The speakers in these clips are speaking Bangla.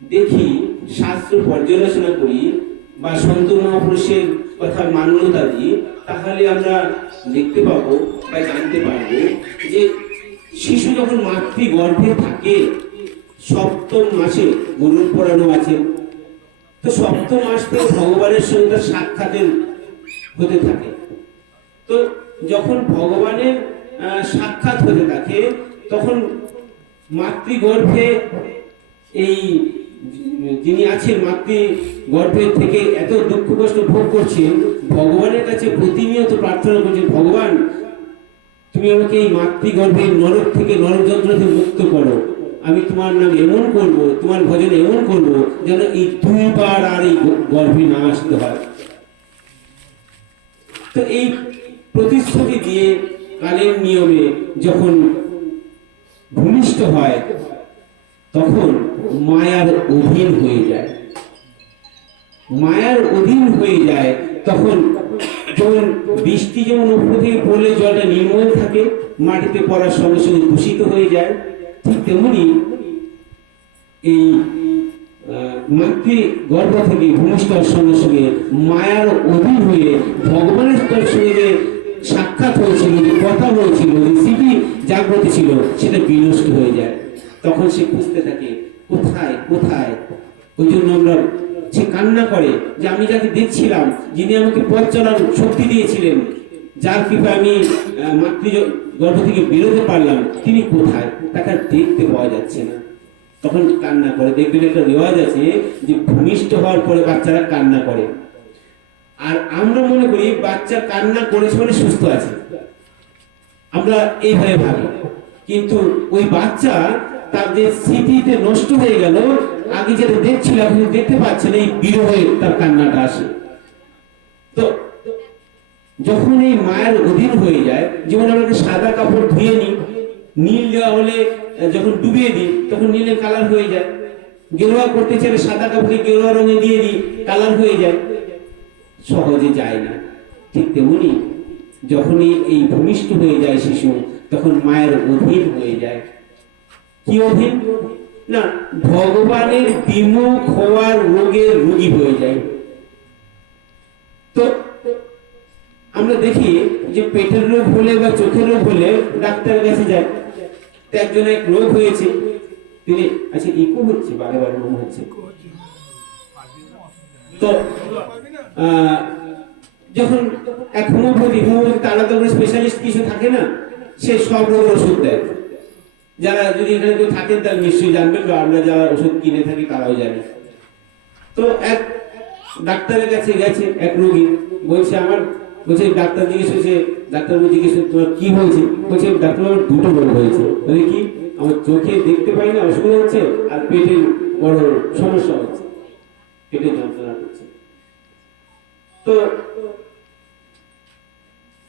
দেখি, শাস্ত্র পর্যালোচনা করি বা সন্ত মহাপুরুষের কথা মান্যতা দিই, তাহলে আমরা দেখতে পাবো বা জানতে পারবো যে শিশু যখন মাতৃগর্ভে থাকে, সপ্তম মাসে গরুর পুরাণও আছে, তো সপ্তম মাস থেকে ভগবানের সঙ্গে তার সাক্ষাতের হতে থাকে। তো যখন ভগবানের সাক্ষাৎ হতে থাকে, তখন মাতৃগর্ভে এই যিনি আছেন মাতৃগর্ভে থেকে এত দুঃখ কষ্ট ভোগ করছেন, ভগবানের কাছে প্রতিনিয়ত প্রার্থনা করছেন, ভগবান তুমি আমাকে এই মাতৃগর্ভের নরক থেকে, নরক যন্ত্র থেকে মুক্ত করো, আমি তোমার নাম এমন করব, তোমার ভজন এমন করব যেন এই দুইবার আর এই গর্ভে না আসতে হয়। তো এই প্রতিশ্রুতি দিয়ে কালের নিয়মে যখন ভূমিষ্ঠ হয়, তখন মায়ার অধীন হয়ে যায়। মায়ার অধীন হয়ে যায় তখন যেমন বৃষ্টি যেমন উপর থেকে পড়লে জলটা নির্মল থাকে, মাটিতে পড়ার সঙ্গে সঙ্গে দূষিত হয়ে যায়, ঠিক তেমনি এই মাতৃ গর্ভ থেকে ভূমিষ্ঠ হওয়ার সঙ্গে সঙ্গে মায়ার অধীন হয়ে ভগবানের সঙ্গে সাক্ষাৎ হয়েছিল, যে কথা হয়েছিল, যে স্মৃতি জাগ্রত ছিল, সেটা বিনষ্ট হয়ে যায়। তখন সে খুঁজতে থাকে কোথায় কোথায়। ওই জন্য আমরা সে কান্না করে যে আমি যাকে দেখছিলাম, যিনি আমাকে পথ চলার শক্তি দিয়েছিলেন, যার কৃপায় আমি মাতৃ গর্ভ থেকে বেরোতে পারলাম, তিনি কোথায়, তাকে দেখতে পাওয়া যাচ্ছে না। তখন কান্না করে। দেখবেন একটা রেওয়াজ আছে যে ভূমিষ্ঠ হওয়ার পরে বাচ্চারা কান্না করে, আর আমরা মনে করি বাচ্চা কান্না করেছে মানে সুস্থ আছে, আমরা এইভাবে ভাবি। কিন্তু ওই বাচ্চা তার যে স্মৃতিতে নষ্ট হয়ে গেল, আগে যেটা দেখছিল এখন দেখতে পাচ্ছে না, এই বিরহে তার কান্নাটা আসে। তো যখন এই মায়ের অধীন হয়ে যায়, যেমন আমরা সাদা কাপড় ধুয়ে নিই, নীল দেওয়া হলে যখন ডুবিয়ে দিই তখন নীলের কালার হয়ে যায়, গেরুয়া করতে চাইলে সাদা কাপড়ে গেরুয়া রঙে দিয়ে দিই, কালার হয়ে যায়, সহজে যায় না। ঠিক তেমনি যখনই এই ভূমিষ্ঠ হয়ে যায় শিশু, তখন মায়ের অধীন হয়ে যায়। কি অধীন? না, ভগবানের বিমুখ হওয়ার রোগের রোগী হয়ে যায়। তো আমরা দেখি যে পেটের রোগ হলে বা চোখের রোগ হলে ডাক্তারের কাছে যায়। একজনের এক রোগ হয়েছে, তিনি আচ্ছা ইকো হচ্ছে, বারে বারে মনে হচ্ছে। তো যখন এক হোমিওপ্যাথি আলাদা করে স্পেশালিস্ট কিছু থাকে না, সে সব রোগের ওষুধ দেয়। যারা যদি এখানে কেউ থাকেন তারা নিশ্চয়ই জানবেন, বা আমরা যারা ওষুধ কিনে থাকি তারাও জানি। তো এক ডাক্তারের কাছে গেছে এক রোগী, বলছে আমার, বলছে ডাক্তার জিজ্ঞেস হয়েছে, ডাক্তার জিজ্ঞেস তোমার কি হয়েছে? বলছে ডাক্তার আমার দুটো রোগ হয়েছে। বলে কি? আমার চোখে দেখতে পাই না অসুবিধা হচ্ছে, আর পেটের বড় সমস্যা হচ্ছে, পেটে যন্ত্রণা করছে। তো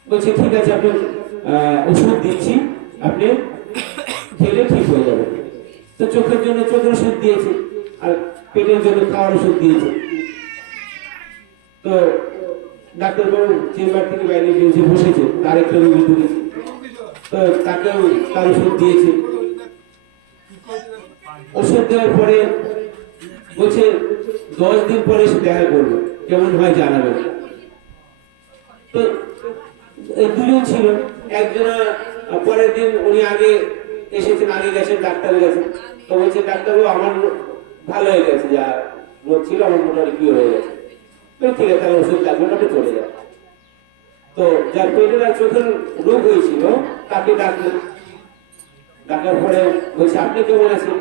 বলছে ঠিক আছে, আপনি ওষুধ দিচ্ছি, আপনি খেলে ঠিক হয়ে যাবে। তো চোখের জন্য চোখের ওষুধ দিয়েছে, আর পেটের জন্য খাওয়ার ওষুধ দিয়েছে। তো ডাক্তারবাবু চেম্বার থেকে বাইরে বেঞ্চে বসেছে, তার একটা রোগী ঢুকেছে, তো তাকেও তার ওষুধ দিয়েছে। ওষুধ দেওয়ার পরে বলছে 10 দিন পরে এসে দেখা করবে, কেমন হয় জানাবে। তো দুজন ছিল, একজনা পরের দিন উনি আগে এসেছেন, আগে গেছেন ডাক্তারের কাছে। তো বলছে ডাক্তারবাবু আমার ভালো হয়ে গেছে, যা রোগ ছিল আমার মোটামুটি কি হয়ে গেছে। ঠিক আছে, তাহলে ওষুধ লাগবে না, চলে যায়। তো যার পেটের আর চোখের রোগ হয়েছিল তাকে ডাকলেন, ডাকার পরে বলছে আপনি কেমন আছেন?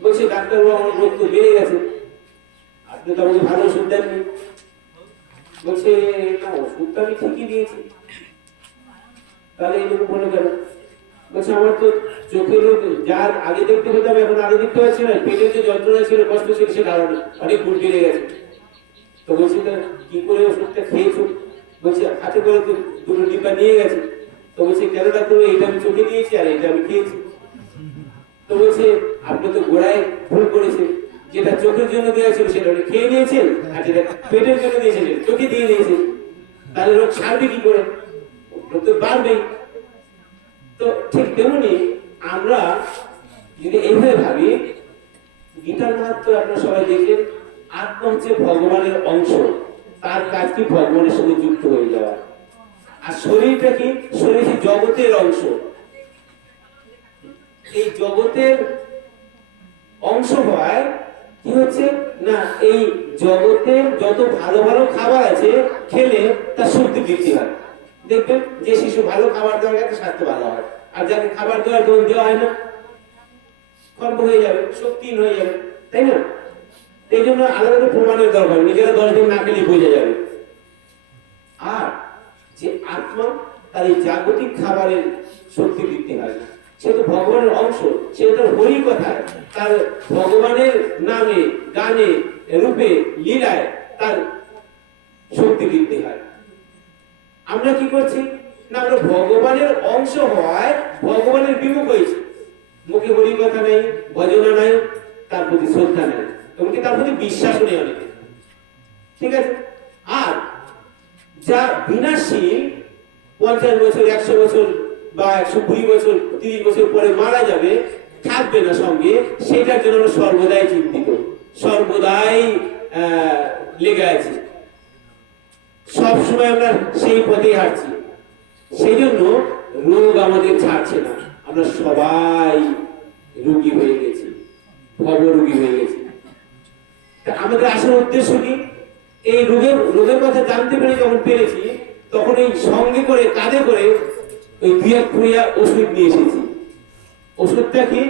বলছে ডাক্তারবাবু আমার রোগ তো বেড়ে গেছে, আপনি তো আমাকে ভালো ওষুধ দেননি। বলছে না, ওষুধটা আমি ঠিকই দিয়েছি। তাহলে এরকম বলে কেন? বলছে আমার তো চোখের রোগ যার আগে দেখতে পেতাম এখন আগে দেখতে পাচ্ছি না, পেটের যে যন্ত্রণা ছিল, কষ্ট ছিল, সেটা অনেক গুণ বেড়ে গেছে। তো বলছি কি করে ওষুধটা খেয়েছো? বলছে হাতে করে তো দুটো ডিব্বা নিয়ে গেছে। তো বলছে কেন ডাক্তার, এটা আমি চোখে দিয়েছি আর এটা আমি খেয়েছি। তো বলছে আপনি তো গোড়ায় ভুল করেছেন, যেটা চোখের জন্য দেওয়া ছিল সেটা আপনি খেয়ে নিয়েছেন, আর যেটা পেটের জন্য দিয়েছেন চোখে দিয়ে দিয়েছেন। তাহলে রোগ সারবে কি করে? রোগ তো বাড়বেই। তো ঠিক তেমনি আমরা যদি এইভাবে ভাবি গীতার মাহাত্ম আপনারা সবাই দেখলেন, আত্মা হচ্ছে ভগবানের অংশ, তার কাজ কি ভগবানের সঙ্গে যুক্ত হয়ে যাওয়া। আর শরীরটা কি, শরীর জগতের অংশ, এই জগতের অংশ হওয়ায় কি হচ্ছে না, এই জগতের যত ভালো ভালো খাবার আছে খেলে তার শক্তি বৃদ্ধি হয়। দেখবেন যে শিশু ভালো খাবার দেওয়া গেলে স্বাস্থ্য ভালো হয়, আর যাকে খাবার দেওয়া হয় না খর্ব হয়ে যাবে, শক্তিহীন হয়ে যাবে, তাই না? এই জন্য আলাদা করে প্রমাণের দরকার, নিজেরা 10 দিন না খেলে বোঝা যাবে। আর যে আত্মা, তার এই জাগতিক খাবারের শক্তি বৃদ্ধি হয় না, সে তো ভগবানের অংশ, সে তার হরি কথায়, তার ভগবানের নামে গানে রূপে লীলায় তার শক্তি বৃদ্ধি হয়। আমরা কি করছি না, আমরা ভগবানের অংশ হওয়ায় ভগবানের বিমুখ হয়েছি, মুখে হরি কথা নেই, ভজনা নাই, তার প্রতি শ্রদ্ধা নেই, এমনকি তার প্রতি বিশ্বাসও নেই অনেকে, ঠিক আছে? আর যা বিনাশী, 50 বছর 100 বছর বা 120 বছর 30 বছর পরে মারা যাবে, থাকবে না সঙ্গে, সেটার জন্য আমরা সর্বদাই চিন্তিত, সর্বদাই লেগে আছি, সবসময় আমরা সেই পথেই হাঁটছি। সেই জন্য রোগ আমাদের ছাড়ছে না, আমরা সবাই রোগী হয়ে গেছি, ভবরোগী হয়ে গেছি। আমাদের আসার উদ্দেশ্য কি? এই রোগের কথা জানতে পেরে যখন পেরেছি, তখন এই সঙ্গে করে কাঁধে করে ওই 2-1 পুরিয়া ওষুধ নিয়ে এসেছি। ওষুধটা কি?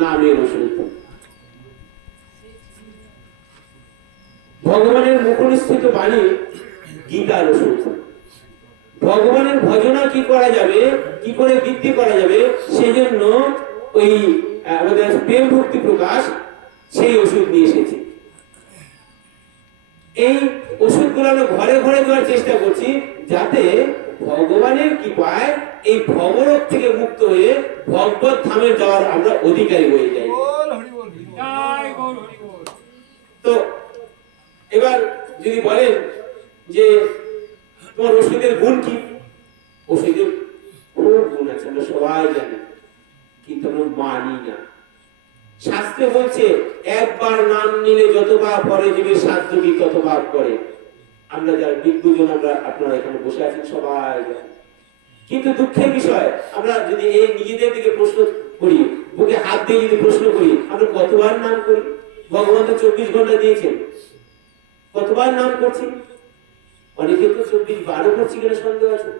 নামের ওষুধ, ভগবানের মুখনিসৃত বাণী, গীতার ওষুধ। ভগবানের ভজনা কি করা যাবে, কি করে বৃদ্ধি করা যাবে, সেই জন্য ওই আমাদের প্রেম ভক্তি প্রকাশ, সেই ওষুধ নিয়ে এসেছি। এই ওষুধগুলো আমরা ঘরে ঘরে দেওয়ার চেষ্টা করছি, যাতে ভগবানের কৃপায় এই ভবরোগ থেকে মুক্ত হয়ে ভগবত ধামে যাওয়ার আমরা অধিকারী হয়ে যাই। তো এবার যদি বলেন যে তোমার ওষুধের গুণ কি, ওষুধের খুব গুণ আছে, আমরা সবাই জানি, কিন্তু আমরা মানি না। শাস্ত্রে বলছে একবার নাম নিলে যত পাপ করে, জীবের সাধ্য কি তত পাপ করে। আমরা যারা বিজ্ঞজন, আমরা আপনারা এখানে বসে আছেন সবাই জানি, কিন্তু দুঃখের বিষয়, আমরা যদি এই নিজেদের দিকে প্রশ্ন করি, বুকে হাত দিয়ে যদি প্রশ্ন করি, আমরা কতবার নাম করি? ভগবান তো 24 ঘন্টা দিয়েছেন, কতবার নাম করছি? অনেকে তো 24-12 করছি কিনা সন্দেহ আছে।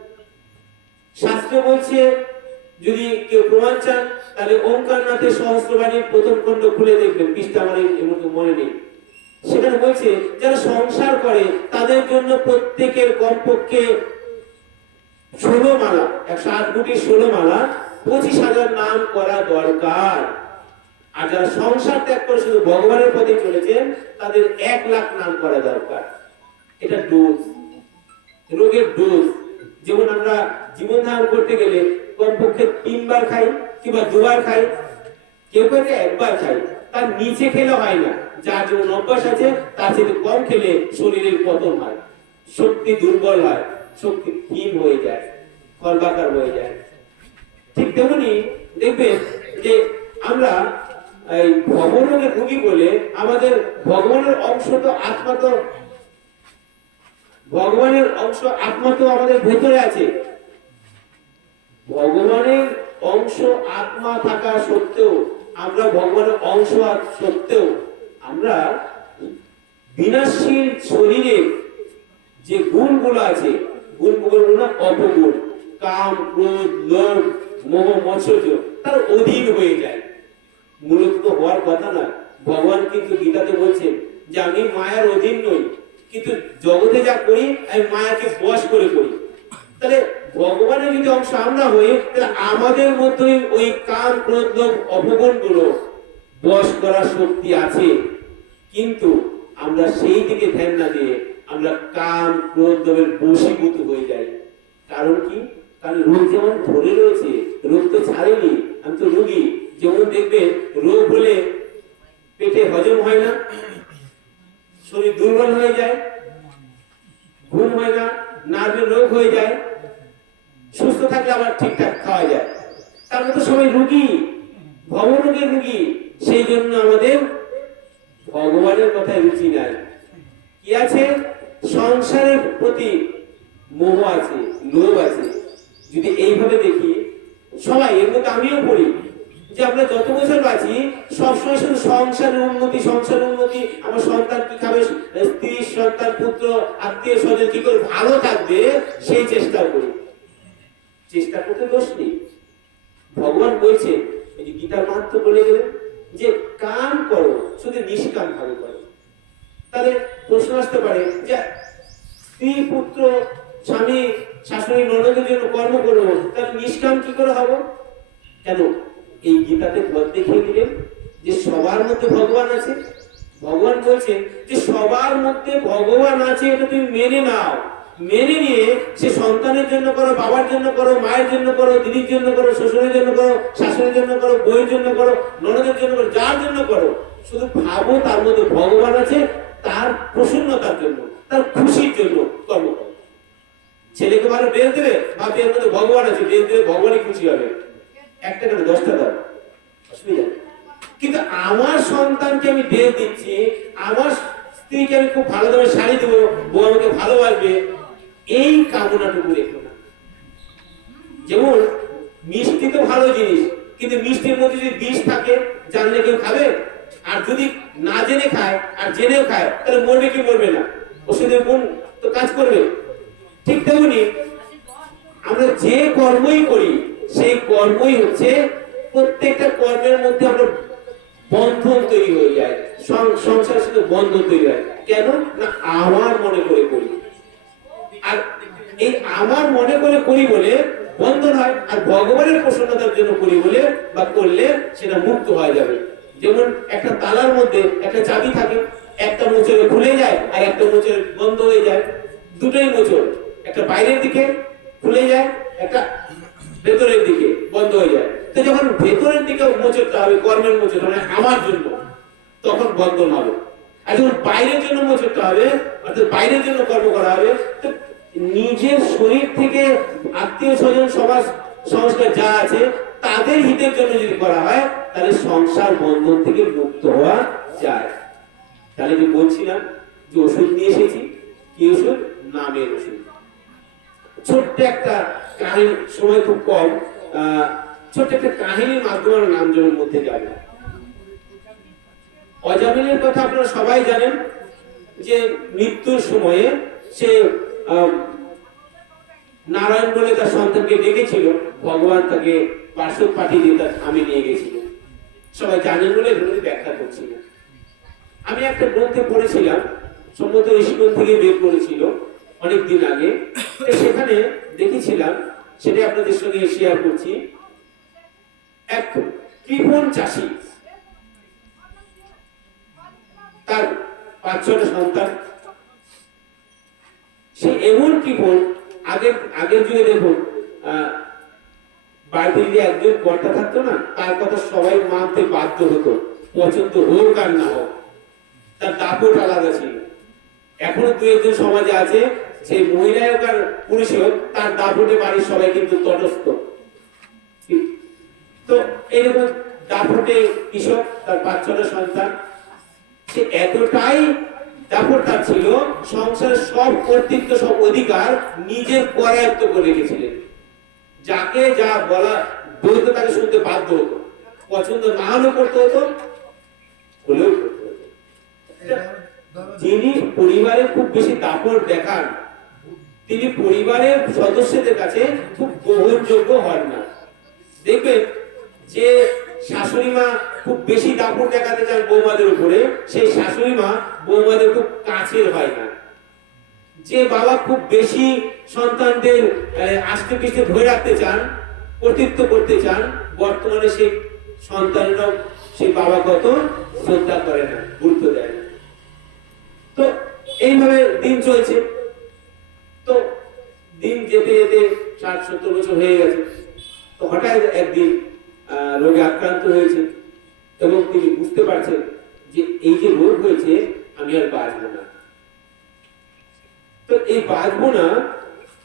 শাস্ত্র বলছে, যদি কেউ প্রমাণ চান তাহলে ওমকারনাথের সহস্রবাণীর প্রথম খণ্ড খুলে দেখবেন, পৃষ্ঠা আমার এই মতো মনে নেই, সেখানে বলছে যারা সংসার করে তাদের জন্য প্রত্যেকের কমপক্ষে 16 মালা, 108 কোটি 16 মালা, 25,000 নাম করা দরকার। আর যারা সংসার ত্যাগ করে শুধু ভগবানের পথে চলেছেন, তাদের 1 লাখ নাম করা দরকার। এটা ডোজ, রোগের ডোজ। যেমন আমরা জীবন ধারণ করতে গেলে কমপক্ষে 3 বার খাই কিংবা 2 বার খাই, কেউ কেউ 1 বার খাই, তার নিচে খেলে হয় না। যার যেমন অভ্যাস আছে, তার চেয়ে কম খেলে শরীরের পতন হয়, শক্তি দুর্বল হয়, শক্তি ক্ষীণ হয়ে যায়, খর্বাকার হয়ে যায়। ঠিক তেমনি দেখবেন যে আমরা এই ভগবানের রোগী বলে, আমাদের ভগবানের অংশ তো আত্মা, তো ভগবানের অংশ আত্মা তো আমাদের ভেতরে আছে। ভগবানের অংশ আত্মা থাকা সত্ত্বেও, আমরা ভগবানের অংশ সত্ত্বেও, আমরা বিনাশীল শরীরের যে গুণগুলো আছে, গুণগুলো না অপগুণ, কাম, ক্রোধ, লোভ, মোহ, মৎসর্য, তার অধীন হয়ে যায়। মূলত তো হওয়ার কথা না। ভগবান কিন্তু গীতাতে বলছেন যে আমি মায়ার অধীন নই, কিন্তু জগতে যা করি আমি মায়াকে বশ করে করি। তাহলে ভগবানের যদি অংশ আমরা হই, তাহলে আমাদের মধ্যে ওই কাম, ক্রোধ, লোভ, অপগুণ গুলো বশ করার শক্তি আছে, কিন্তু আমরা সেই দিকে ধ্যান না দিয়ে আমরা কাম, ক্রোধ, লোভের বশীভূত হয়ে যাই। কারণ কি? কারণ রোগ যেমন ধরে রয়েছে, রোগ তো ছাড়েনি, আমি তো রোগী। যেমন দেখবে রোগ হলে পেটে হজম হয় না, শরীর দুর্বল হয়ে যায়, ঘুম হয় না, নার্ভের রোগ হয়ে যায়, সুস্থ থাকলে আবার ঠিকঠাক খাওয়া যায়। তার মতো সবাই রোগী, ভবরোগের রোগী। সেই জন্য আমাদের ভগবানের কথায় রুচি নাই, কি আছে? সংসারের প্রতি মোহ আছে, লোভ আছে। যদি এইভাবে দেখি, সবাই, এর মধ্যে আমিও পড়ি, যে আমরা যত বছর বাঁচি সবসময় শুধু সংসারের উন্নতি, সংসারের উন্নতি, আমার সন্তান কি খাবে, স্ত্রী সন্তান পুত্র আত্মীয় স্বজন কি করে ভালো থাকবে সেই চেষ্টা করি। চেষ্টা করতে দোষ নেই। ভগবান বলছে, এই যে গীতার মাহাত্ম্য বলে গেলেন যে কাম করো, শুধু নিষ্কাম ভাবে করো। তাহলে প্রশ্ন আসতে পারে যে স্ত্রী পুত্র স্বামী শাশুড়ি ননদের জন্য কর্ম করবো, তাহলে নিষ্কাম কি করে হবো? কেন? এই গীতাতে পথ দেখিয়ে দিলেন যে সবার মধ্যে ভগবান আছে। ভগবান বলছেন যে সবার মধ্যে ভগবান আছে, এটা তুমি মেনে নাও। মেনে নিয়ে সে সন্তানের জন্য করো, বাবার জন্য করো, মায়ের জন্য করো, দিদির জন্য করো, শ্বশুরের জন্য করো, শাশুড়ির জন্য করো, বউয়ের জন্য করো, ননদের জন্য করো, যার জন্য করো, শুধু ভাবো তার মধ্যে ভগবান আছে, তার প্রসন্নতার জন্য, তার খুশির জন্য কর্ম করো। ছেলেকে ভালো ড্রেস দেবে, ভাবি এর মধ্যে ভগবান আছে, ড্রেস দেবে, ভগবানই খুশি হবে। একটা কেন 10টা দাও, অসুবিধা। কিন্তু আমার সন্তানকে আমি ড্রেস দিচ্ছি, আমার স্ত্রীকে আমি খুব ভালো দামে শাড়ি দেবো, বউ আমাকে ভালোবাসবে, এই কামনাটুকু রেখো না। যেমন মিষ্টি তো ভালো জিনিস, কিন্তু মিষ্টির মধ্যে যদি বিষ থাকে জানলে কেউ খাবে? আর যদি না জেনে খায় আর জেনেও খায়, তাহলে মরবে কি মরবে না? ওষুধের গুণ তো কাজ করবে। ঠিক তেমনি আমরা যে কর্মই করি, সেই কর্মই হচ্ছে, প্রত্যেকটা কর্মের মধ্যে আমরা বন্ধন তৈরি হয়ে যায়, সংসার সাথে বন্ধন তৈরি হয়। কেন না? আমার মনে করে করি, আর এই আমার মনে করে করি বলে বন্ধন হয়, আর ভগবানের প্রসন্নতার জন্য করি বলে বা করলে সেটা মুক্ত হয়ে যাবে। যেমন একটা তালার মধ্যে একটা চাবি থাকে, একটা মোচড়ে খুলে যায় আর একটা মোচড়ে বন্ধ হয়ে যায়। দুটোই মোচড়, একটা বাইরের দিকে খুলে যায়, একটা ভেতরের দিকে বন্ধ হয়ে যায়। তো যখন ভেতরের দিকে মোচড়টা হবে, কর্মের মোচড় মানে আমার জন্য, তখন বন্ধন হবে। আর যখন বাইরের জন্য মোচড়টা হবে, অর্থাৎ বাইরের জন্য কর্ম করা হবে, তো নিজের শরীর থেকে আত্মীয় স্বজন সমাজ সংস্কার যা আছে তাদের হিতের জন্য যদি করা হয়, তাহলে সংসার বন্ধন থেকে মুক্ত হওয়া যায়। তাহলে যে বলছিলাম যে ওষুধ নিয়ে এসেছি, কি ওষুধ? নামের ওষুধ। ছোট্ট একটা কাহিনী, সময় খুব কম, ছোট্ট একটা কাহিনীর মাধ্যমে নাম জমের মধ্যে যাবে। অজামিলের কথা আপনারা সবাই জানেন, যে মৃত্যুর সময়ে সে নারায়ণ বলে তার সন্তানকে ডেকেছিল, ভগবান তাকে পার্শ্বদ পাঠিয়ে দিয়ে তার আমি নিয়ে গেছিল। সবাই জানেন বলে ব্যাখ্যা করছিল। আমি একটা গ্রন্থে পড়েছিলাম, সম্ভবত ইস্কন থেকে বের করেছিল অনেকদিন আগে, সেখানে দেখেছিলাম, সেটা আপনাদের সঙ্গে শেয়ার করছি। এক কৃপণ চাষী, তার 5-6টা সন্তান, সে এমন কৃপণ, আগের যুগে দেখুন বাড়িতে যদি একজন কর্তা থাকতো না, তার কথা সবাই মানতে বাধ্য হতো, পছন্দ হোক আর না হোক, তার দাপট আলাদা ছিল। এখনো 2-1 সমাজে আছে, সেই মহিলাই হোক আর পুরুষই হোক, তার দাপটে বাড়ির সবাই কিন্তু তটস্থ। তো এরকম দাপটে কৃষক, তার 5-6টা সন্তান, সে এতটাই দাপট তার ছিল, সংসারের সব কর্তৃত্ব, সব অধিকার নিজের করায়ত্ত করে রেখেছিলেন। যাকে যা বলা বলতো তাকে শুনতে বাধ্য হতো, পছন্দ না হলেও করতে হতো, হলেও করতে হতো। যিনি পরিবারে খুব বেশি দাপট দেখান, তিনি পরিবারের সদস্যদের কাছে খুব গ্রহণযোগ্য হন না। দেখবেন যে শাশুড়ি মা খুব বেশি দাপট দেখাতে চান বৌমাদের উপরে, সেই শাশুড়ি মা বৌমাদের খুব কাছের হয় না। যে বাবা খুব বেশি সন্তানদের আস্তে পিষ্টে ধরে রাখতে চান, কর্তৃত্ব করতে চান, বর্তমানে সেই সন্তানরা সেই বাবা কত শ্রদ্ধা করে না, গুরুত্ব দেয় না। তো এইভাবে দিন চলছে। তো দিন যেতে যেতে 60-70 বছর হয়ে গেছে। তো হঠাৎ একদিন রোগে আক্রান্ত হয়েছে, এবং তিনি বুঝতে পারছেন যে এই যে রোগ হয়েছে, আমি আর বাঁচবো না। তো এই বাঁচবো না,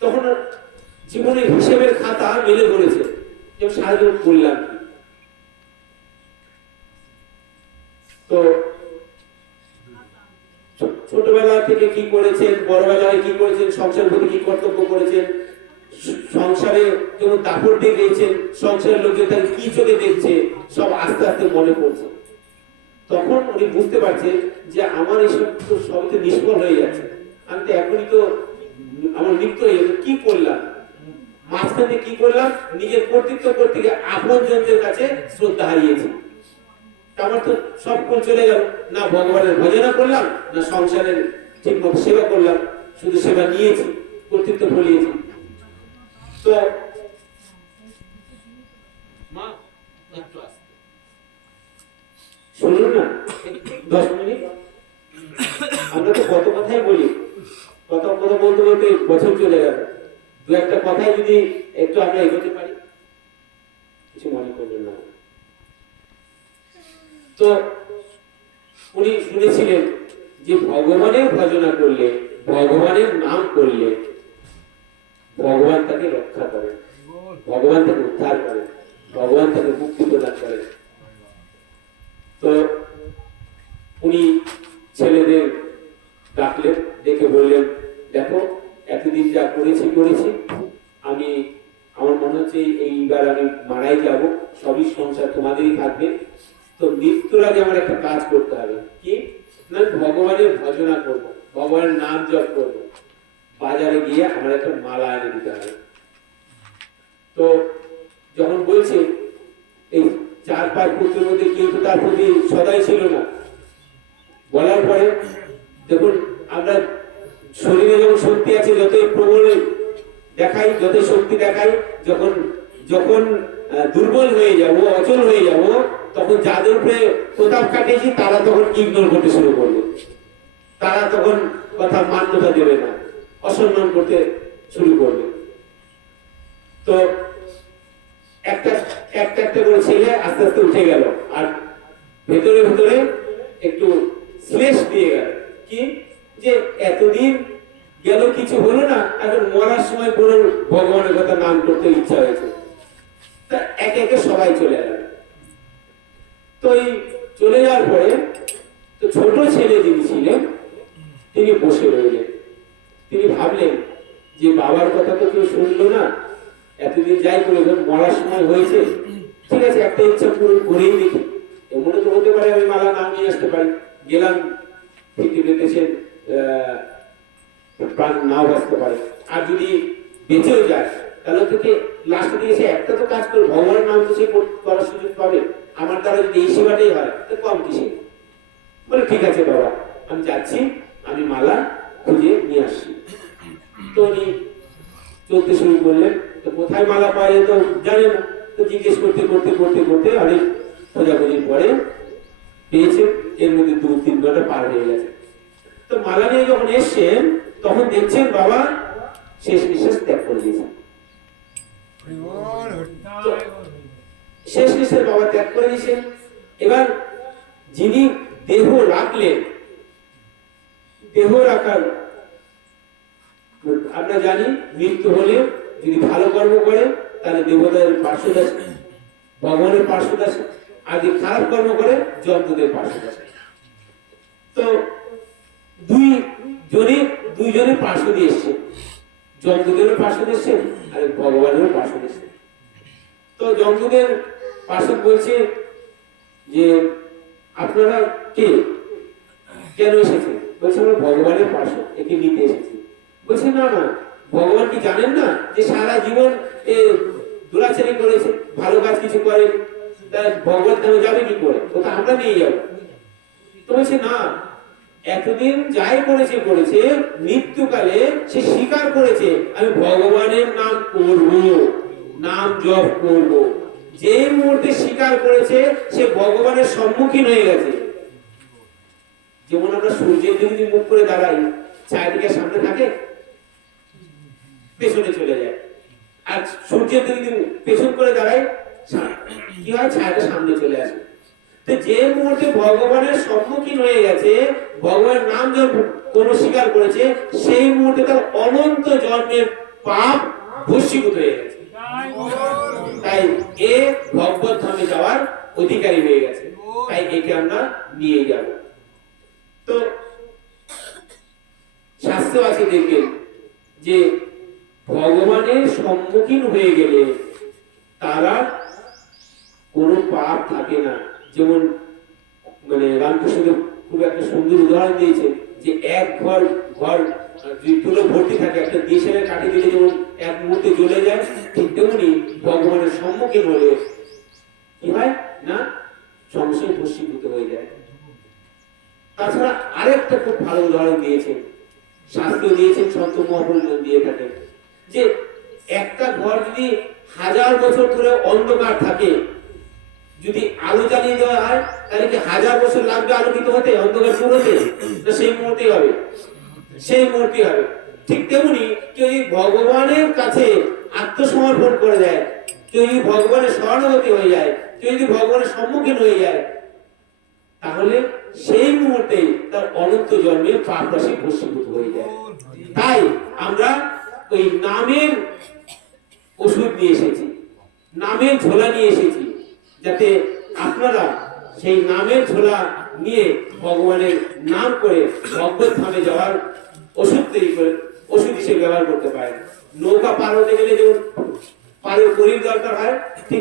তখন জীবনের হিসেবের খাতা মেলে ধরেছে, যে সারা জীবন করলাম কি। তো ছোটবেলা থেকে কি করেছেন, বড়বেলায় কি করেছেন, সংসারের প্রতি কি কর্তব্য করেছেন, সংসারে যেমন দাপট দিয়ে গিয়েছেন, সংসারের লোকজন তাকে কি চোখে দেখছে, সব আস্তে আস্তে মনে পড়ছে। তখন উনি বুঝতে পারছেন যে আমার এইসব তো সবই তো নিষ্ফল হয়ে যাচ্ছে, আমি তো এখনই তো আমার মৃত্যু হয়ে যাবে, কি করলাম, মাঝখানে কি করলাম, নিজের কর্তৃত্ব করতে গিয়ে আপন জনদের কাছে শ্রদ্ধা হারিয়েছি, আমার তো সব কোন চলে গেল, না ভগবানের ভজনা করলাম, না সংসারের ঠিক মতো সেবা করলাম, শুধু সেবা নিয়েছি, কর্তৃত্ব ভুলিয়েছি। তো মা একটু আসতে শুনুন না 10 মিনিট, আমরা তো কত কথাই বলি, কত কথা বলতে বলতে বছর চলে গেল, দু একটা কথাই যদি একটু আমরা এগোতে পারি, কিছু মনে করবেন না। তো উনি শুনেছিলেন যে ভগবানের ভজনা করলে, ভগবানের নাম করলে ভগবান তাকে রক্ষা করেন, ভগবান তাকে উদ্ধার করেন, ভগবান তাকে মুক্তি প্রদান করেন। তো উনি ছেলেদের ডাকলেন, ডেকে বললেন, দেখো এতদিন যা করেছি আমি, আমার মনে হচ্ছে এইবার আমি মারাই যাব, সবই সংসার তোমাদেরই থাকবে, তো মৃত্যুর আগে আমার একটা কাজ করতে হবে, কি না ভগবানের ভজনা করব, ভগবানের নাম জপ করব, বাজারে গিয়ে আমার একটা মালা এনে দিতে হবে। তো যখন বলছে, এই 4-5 পুত্রের মধ্যে কেউ তো তার প্রতি সদাই ছিল না, বলার পরে দেখুন আমরা শরীরে যখন শক্তি আছে, যতই প্রবল দেখাই, যতই শক্তি দেখাই, যখন যখন দুর্বল হয়ে যাব, অচল হয়ে যাব, তখন যাদের উপরে প্রতাপ কাটিয়েছি তারা তখন ইগনোর করতে শুরু করবে, তারা তখন কথা মান্যতা দেবে না, অসম্মান করতে শুরু করবে। তো একটা একটা একটা করে ছেলে আস্তে আস্তে উঠে গেল, আর ভেতরে ভেতরে একটু শ্লেষ দিয়ে গেল, কি যে এতদিন গেল কিছু হলো না, এখন মরার সময় পুরো ভগবানের কথা নাম করতে ইচ্ছা হয়েছে, তা একে একে সবাই চলে গেল। তো এই চলে যাওয়ার পরে তো ছোট ছেলে যিনি ছিলেন তিনি বসে রইলেন, তিনি ভাবলেন যে বাবার কথা তো কেউ শুনলো না, এতদিন যাই করে মরার সময় হয়েছে, ঠিক আছে একটা ইচ্ছা পূরণ করেই দেখি, এমন তো হতে পারে আমি মালা নাম নিয়ে আসতে পারি, গেলাম ঠিকই পেতেছেন প্রাণ নাও বাঁচতে পারে, আর যদি বেঁচেও যায় তাহলে তোকে লাস্টে দিয়ে এসে একটা তো কাজ করে ভগবানের নাম তো সে করার সুযোগ পাবে, আমার দ্বারা যদি এই সেবাটাই হয় তো কম কিসে। বলে ঠিক আছে বাবা, আমি যাচ্ছি, আমি মালা খুঁজে নিয়ে আসছি। তো উনি চলতে শুরু করলেন, তো কোথায় মালা পাওয়া যেত জানে না, তো জিজ্ঞেস করতে করতে করতে করতে অনেক খোঁজাখুঁজির পরে পেয়েছে, এর মধ্যে 2-3 ঘন্টা পার হয়ে গেছে। তো মালা নিয়ে যখন এসছেন তখন দেখছেন বাবা শেষ নিঃশ্বাস ত্যাগ করে দিয়েছেন, শেষ নিঃশ্বাস বাবা ত্যাগ করে দিয়েছেন। এবার যিনি দেহ রাখলেন, দেহ রাখার আমরা জানি মৃত্যু হলে যদি ভালো কর্ম করে তাহলে দেবতাদের পার্শ্বদ আছে, ভগবানের পার্শ্বদ আছে, আর যদি খারাপ কর্ম করে যন্ত্রদের পার্শ্বদ আছে। তো দুইজনের পার্শ্বদ এসছে, যন্ত্রদেরও পার্শ্বদ এসছে আর ভগবানেরও পার্শ্বদ এসছে। তো যন্ত্রদের পার্শ্বদ বলছে যে আপনারা কে, কেন এসেছেন? বলছে আমরা ভগবানের পার্শ্বদ, একে নিতে এসেছি। বলছে না না, ভগবান কি জানেন না যে সারা জীবন দোলাচারি করেছে, ভালো কাজ কিছু করেন, তার ভগবান ধামে যাবে কি করে, ওটা আমরা নিয়ে যাবো। তো বলছে না, এতদিন যাই করেছে মৃত্যুকালে সে স্বীকার করেছে আমি ভগবানের নাম করব, নাম জপ করব। যে মুহূর্তে স্বীকার করেছে সে ভগবানের সম্মুখীন হয়ে গেছে। যেমন আমরা সূর্যের দিকে মুখ করে দাঁড়াই, ছায়াটিকে সামনে থাকে, পেছনে চলে যায়, আর সূর্যের দিকে পেছন করে দাঁড়াই, কি হয়, ছায়াটা সামনে চলে আসে। তো যে মুহূর্তে ভগবানের সম্মুখীন হয়ে গেছে, ভগবানের নাম যখন কোন স্বীকার করেছে, সেই মুহূর্তে তার অনন্ত জন্মের পাপ ভস্মীভূত হয়ে গেছে। তাই এ ভগবত ধামে যাওয়ার অধিকারী হয়ে গেছে, তাই একে আমরা নিয়ে যাব। তো সম্মুখীন হয়ে গেলে তারা কোনো পাপ থাকে না। যেমন মানে রামকৃষ্ণদেব খুব একটা সুন্দর উদাহরণ দিয়েছে যে এক ঘর যদি তুলো ভর্তি থাকে, একটা দেশের কাঠি দিলে যেমন এক মুহূর্তে জ্বলে যায়, ঠিক তেমনি ভগবানের সম্মুখীন হলে কি হয় না সংশয় ভস্মীভূত হয়ে যায়। তাছাড়া আরেকটা খুব ভালো উদাহরণ দিয়েছেন, শাস্ত্র দিয়েছেন, সন্ত মহাপুরুষ দিয়ে থাকেন, যে একটা ঘর যদি 1000 বছর ধরে অন্ধকার থাকে, যদি আলো জ্বালিয়ে দেওয়া হয় তাহলে কি 1000 বছর লাগবে আলোকিত হতে, অন্ধকার দূর হতে? তো সেই মুহূর্তেই হবে, সেই মুহূর্তেই হবে। ঠিক তেমনি কেউ যদি ভগবানের কাছে আত্মসমর্পণ করে দেয়, কেউ যদি ভগবানের শরণাগতি হয়ে যায়, কেউ যদি ভগবানের সম্মুখীন হয়ে যায়, তাহলে সেই মুহূর্তে তার অনন্ত জন্মের পাপ রাশি ভস্মীভূত হয়ে যায়। তাই আমরা ওই নামের ওষুধ নিয়ে এসেছি, নামের ঝোলা নিয়ে এসেছি, যাতে আপনারা সেই নামের ঝোলা নিয়ে ভগবানের নাম করে ভগবত ধামে যাওয়ার ওষুধ তৈরি করে ওষুধ হিসেবে ব্যবহার করতে পারেন। নৌকা পার হতে গেলে যেমন পারের করির দরকার হয়, ঠিক